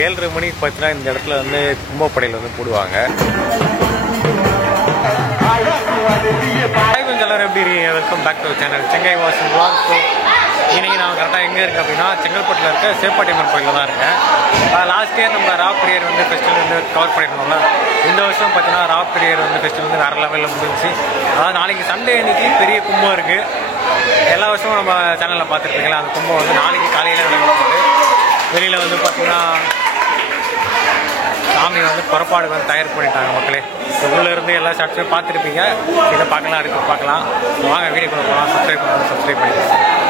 7:30 மணிக்கு பார்த்தீங்கன்னா இந்த இடத்துல வந்து கும்பப்படையில் வந்து போடுவாங்க. எல்லாரும் எப்படி இருக்கீங்க? Welcome back to channel Sengai Vasan vlog. So இன்னைக்கு நான் கரெக்டாக எங்கே இருக்கேன் அப்படின்னா செங்கல்பட்டில் இருக்க சேப்பாட்டியம்மன் கோயிலில் தான் இருக்கேன். லாஸ்ட் இயர் நம்ம ரா பிரியர் வந்து ஃபெஸ்டிவல் வந்து கவர் பண்ணியிருந்தோம்ல. இந்த வருஷம் பார்த்தீங்கன்னா ரா பிரியர் வந்து ஃபெஸ்டிவல் வந்து வேறு லெவலில் முடிஞ்சிச்சு. அதாவது நாளைக்கு சண்டே அன்னைக்கு பெரிய கும்பம் இருக்குது. எல்லா வருஷமும் நம்ம சேனலில் பார்த்துருக்கீங்களா, அந்த கும்பம் வந்து நாளைக்கு காலையில் நடக்குது. வெளியில் வந்து பார்த்தீங்கன்னா சாமி வந்து புறப்பாடு வந்து தயார் பண்ணிட்டாங்க மக்களே. உள்ளே இருந்து எல்லா ஷார்ட்ஸுமே பார்த்துருப்பீங்க. இதை பார்க்கலாம், அடுத்து பார்க்கலாம். வாங்க வீடியோ கொண்டு போகலாம். சப்ஸ்கிரைப் பண்ணிக்கலாம்.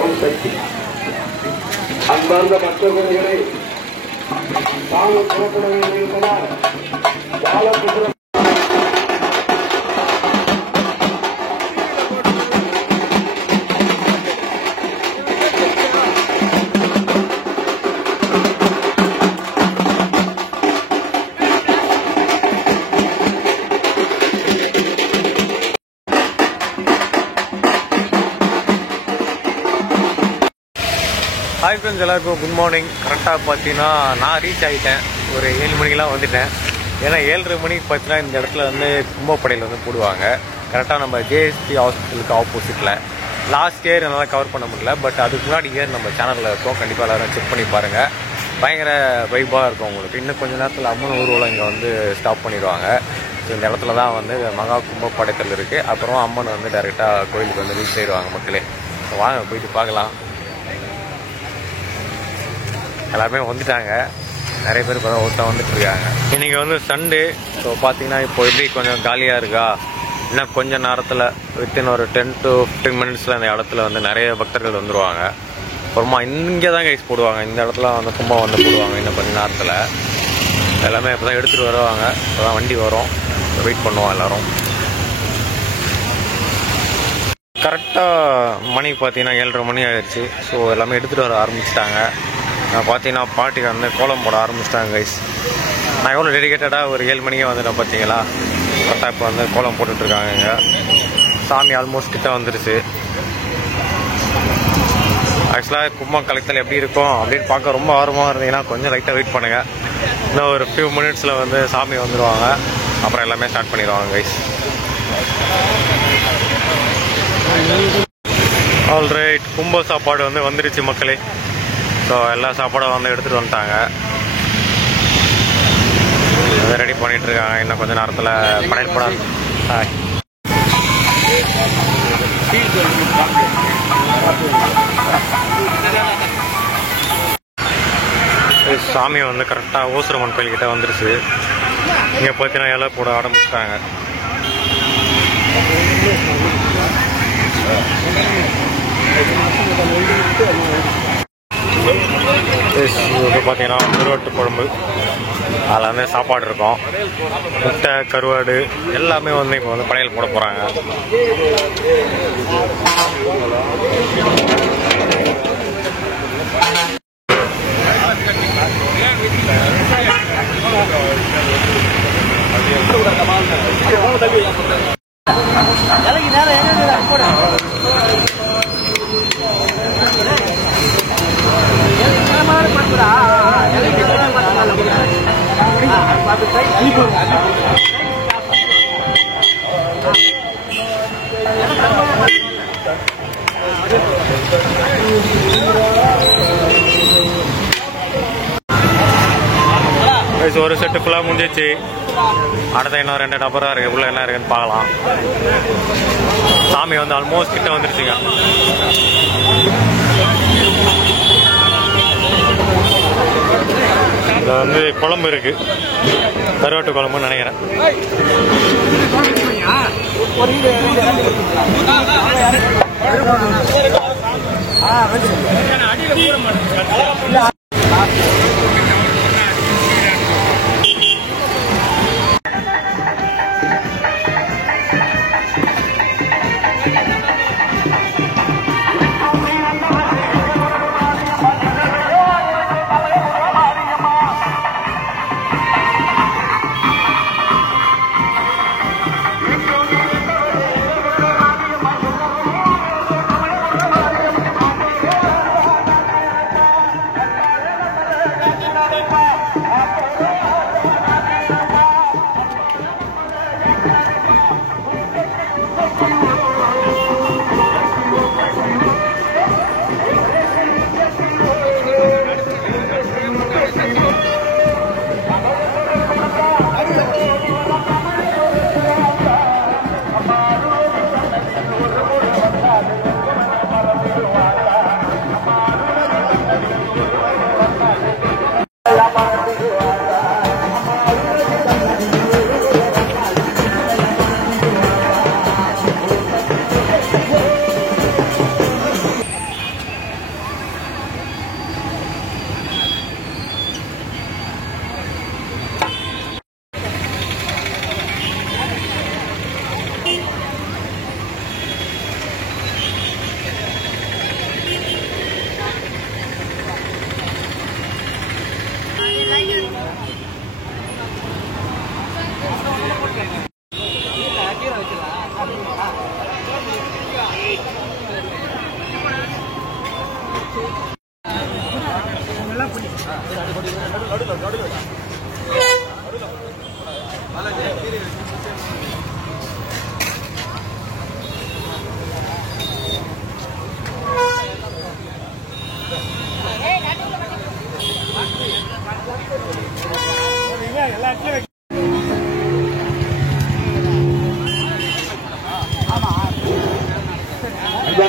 ஓம் சக்தி. அன்பார்ந்த பக்தர்களை தாங்கள் புறப்பட வேண்டியிருந்தனர். பாலகுதிரை ஹாய் ஃப்ரெண்ட்ஸ், எல்லாருக்கும் குட் மார்னிங். கரெக்டாக பார்த்தீங்கன்னா நான் ரீச் ஆகிட்டேன். ஒரு 7 மணிக்கெலாம் வந்துட்டேன். ஏன்னா 7:30 மணிக்கு பார்த்தீங்கன்னா இந்த இடத்துல வந்து கும்பப்படையில் வந்து போடுவாங்க. கரெக்டாக நம்ம ஜேஎஸ்பி ஹாஸ்பிட்டலுக்கு ஆப்போசிட்டில். லாஸ்ட் இயர் என்னால் கவர் பண்ண முடியல, பட் அதுக்கு முன்னாடி இயர் நம்ம சேனலில் இருக்கோம். கண்டிப்பாக எல்லோரும் செக் பண்ணி பாருங்கள். பயங்கர வைப்பாக இருக்கும் உங்களுக்கு. இன்னும் கொஞ்சம் நேரத்தில் அம்மன் ஊர்வலம் இங்கே வந்து ஸ்டாப் பண்ணிடுவாங்க. ஸோ இந்த இடத்துல தான் வந்து மகா கும்பப்படைத்தல் இருக்குது. அப்புறம் அம்மன் வந்து டைரெக்டாக கோயிலுக்கு வந்து ரீச் ஆயிடுவாங்க மக்களே. ஸோ வாங்க போயிட்டு பார்க்கலாம். எல்லாருமே வந்துட்டாங்க. நிறைய பேர் இப்போ தான் ஒருத்தன் வந்துட்டுருக்காங்க. இன்றைக்கி வந்து சண்டே. ஸோ பார்த்தீங்கன்னா இப்போ எப்படி கொஞ்சம் காலியாக இருக்கா. இன்னும் கொஞ்சம் நேரத்தில் வித்தின் ஒரு 10 to 15 மினிட்ஸில் இந்த இடத்துல வந்து நிறைய பக்தர்கள் வந்துடுவாங்க. அப்புறமா இங்கே தான் கைஸ் போடுவாங்க. இந்த இடத்துல வந்து கும்பம் வந்து போடுவாங்க. இன்னும் கொஞ்சம் நேரத்தில் எல்லாமே இப்போ தான் எடுத்துகிட்டு வருவாங்க. இப்போ தான் வண்டி வரும். வெயிட் பண்ணுவோம் எல்லோரும். கரெக்டாக மணி பார்த்தீங்கன்னா 7:30 மணி ஆயிடுச்சு. ஸோ எல்லாமே எடுத்துகிட்டு வர ஆரம்பிச்சிட்டாங்க. நான் பார்த்தீங்கன்னா பாட்டிக்கு வந்து கோலம் போட ஆரம்பிச்சிட்டாங்க கைஸ். நான் எவ்வளோ டெடிக்கேட்டடாக ஒரு 7 மணிக்கே வந்துட்டேன் பார்த்தீங்களா. கரெக்டாக இப்போ வந்து கோலம் போட்டுட்ருக்காங்க. இங்கே சாமி ஆல்மோஸ்ட் கிட்ட வந்துருச்சு. ஆக்சுவலாக கும்பம் கலெக்டர் எப்படி இருக்கும் அப்படின்னு பார்க்க ரொம்ப ஆர்வமாக இருந்தீங்கன்னா கொஞ்சம் லைட்டாக வெயிட் பண்ணுங்கள். இன்னும் ஒரு ஃபியூ மினிட்ஸில் வந்து சாமி வந்துடுவாங்க. அப்புறம் எல்லாமே ஸ்டார்ட் பண்ணிடுவாங்க கைஸ். ஆல்ரைட், கும்ப சாப்பாடு வந்து வந்துருச்சு மக்களே. ஸோ எல்லா சாப்பாடும் வந்து எடுத்துகிட்டு வந்துட்டாங்க. அதை ரெடி பண்ணிகிட்ருக்காங்க. இன்னும் கொஞ்சம் நேரத்தில் படையல் போட. சாமி வந்து கரெக்டாக ஓசுரம்மன் கோயில்கிட்ட வந்துருச்சு. இங்கே பார்த்தீங்கன்னா இலை போட ஆரம்பிச்சிட்டாங்க. இப்போ பார்த்தீங்கன்னா கருவாட்டு குழம்பு, அதில் வந்து சாப்பாடு இருக்கும். முட்டை, கருவாடு எல்லாமே வந்து இப்போ வந்து படையல் போட போகிறாங்க. ஒரு செட்டு ஃபுல்லாக முடிஞ்சிச்சு. அடுத்த இன்னும் 2 டப்பராக இருக்குது. உள்ள என்ன இருக்குன்னு பார்க்கலாம். சாமி வந்து ஆல்மோஸ்ட் கிட்ட வந்துருச்சுங்க. இதில் வந்து குழம்பு இருக்குது. கருவாட்டு குழம்புன்னு நினைக்கிறேன்.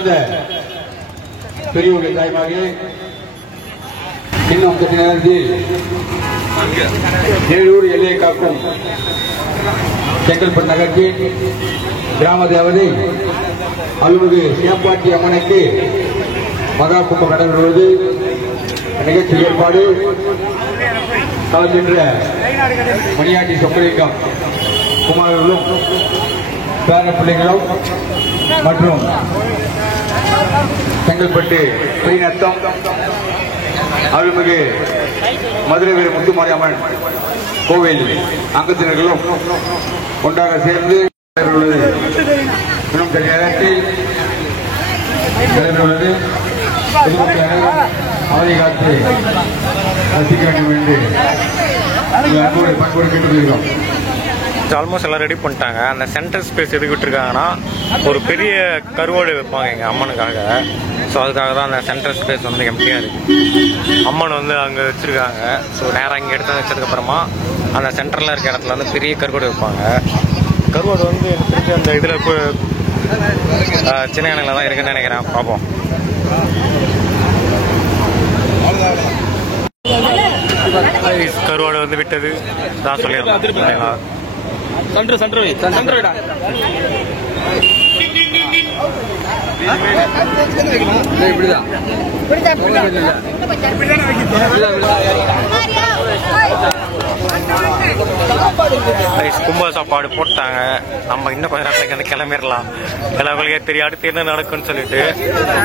அன்பார்ந்த பெரியவர்கள் தாய்மார்களே, இன்னும் கொஞ்ச நேரத்தில் ஏழூர் எல்லையை காக்கும் செங்கல்பட்டு நகரத்தில் கிராம தேவதை அலுவலக சேப்பாட்டி அம்மனுக்கு மகா கும்பம் நடைபெறுவது நிகழ்ச்சி ஏற்பாடு கலக்கின்ற மணியாண்டி சொக்கலிங்கம் குமாரர்களும் பேர பிள்ளைகளும் மற்றும் செங்கல்பட்டு ஸ்ரீநத்தம் அருள்மிகு மதுரை வீர முத்துமாரி அம்மன் கோவில் அங்கத்தினர்களும் ஒன்றாக சேர்ந்து இன்னும் சில நேரத்தில் நடைபெறுவது அவரை காத்து ரசிக்க வேண்டும் என்று பண்போடு கேட்டுக்கொள்கிறோம். ஆல்மோஸ்ட் எல்லாம் ரெடி பண்ணிட்டாங்க. அந்த சென்டர் ஸ்பேஸ் எதுக்கு விட்டுருக்காங்கன்னா ஒரு பெரிய கருவாடு வைப்பாங்க எங்கள் அம்மனுக்காக. ஸோ அதுக்காக தான் அந்த சென்டர் ஸ்பேஸ் வந்து எம்டியாக இருக்குது. அம்மன் வந்து அங்கே வச்சுருக்காங்க. ஸோ நேராக இங்கே எடுத்து வச்சதுக்கப்புறமா அந்த சென்டரில் இருக்க இடத்துல வந்து பெரிய கருவாடு வைப்பாங்க. கருவாடு வந்து எனக்கு தெரிஞ்ச அந்த இதில் இப்போ சின்ன இடங்களில் தான் இருக்குன்னு நினைக்கிறேன். பார்ப்போம். கருவாடு வந்து விட்டது தான் சொல்லிடலாம். கும்ப சாப்பாடு போட்டாங்க. நம்ம இன்னும் கொஞ்சம் நேரத்துக்கு வந்து கிளம்பிடலாம். எல்லாருக்கே தெரியும் அடுத்து என்ன நடக்குன்னு சொல்லிட்டு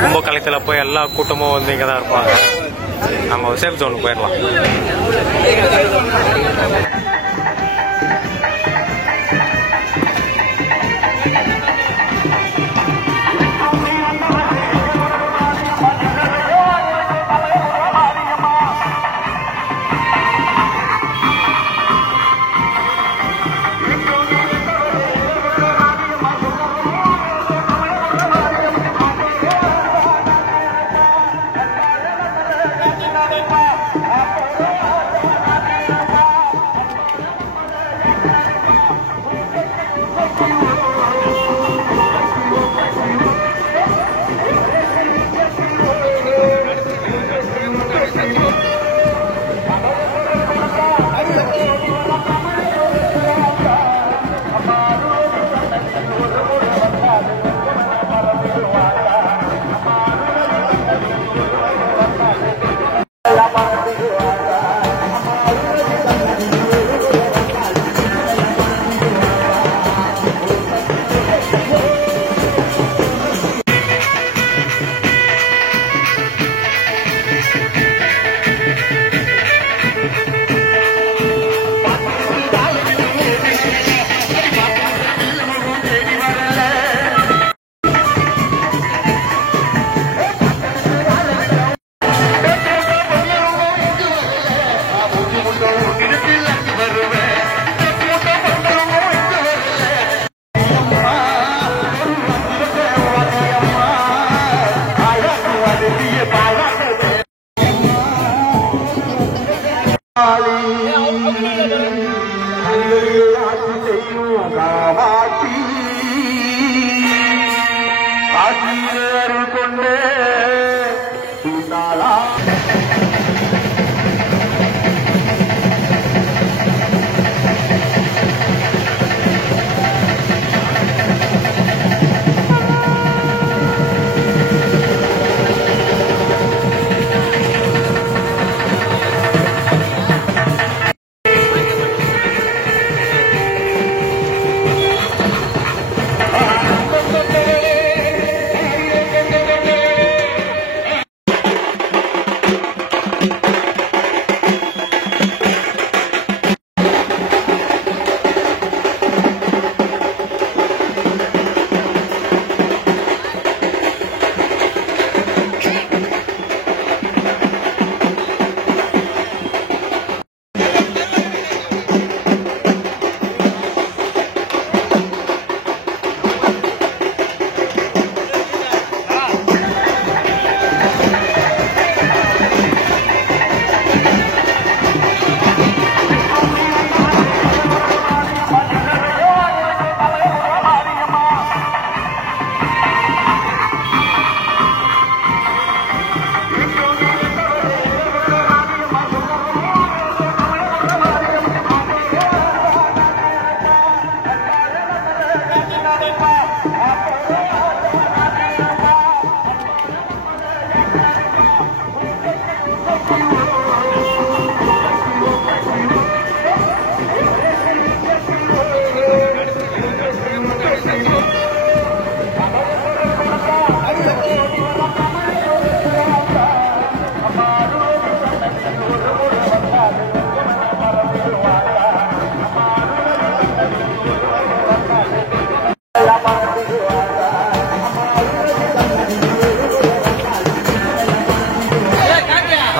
கும்ப கலைத்துல போய் எல்லா கூட்டமும் வந்து இங்கே தான் இருப்பாங்க. நம்ம சேஃப் ஜோனுக்கு போயிடலாம்.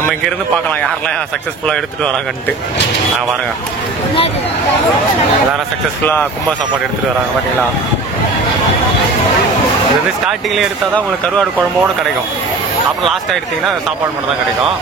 நம்ம இங்கேருந்து பார்க்கலாம் யாரெல்லாம் சக்ஸஸ்ஃபுல்லாக எடுத்துகிட்டு வராங்கன்ட்டு. பாருங்க எல்லாரும் சக்ஸஸ்ஃபுல்லாக கும்ப சாப்பாடு எடுத்துகிட்டு வராங்க பார்த்தீங்களா. இது வந்து ஸ்டார்டிங்லேயே எடுத்தால் தான் உங்களுக்கு கருவாடு குழம்போடு கிடைக்கும். அப்புறம் லாஸ்ட்டாக எடுத்திங்கன்னா சாப்பாடு மட்டும் தான் கிடைக்கும்.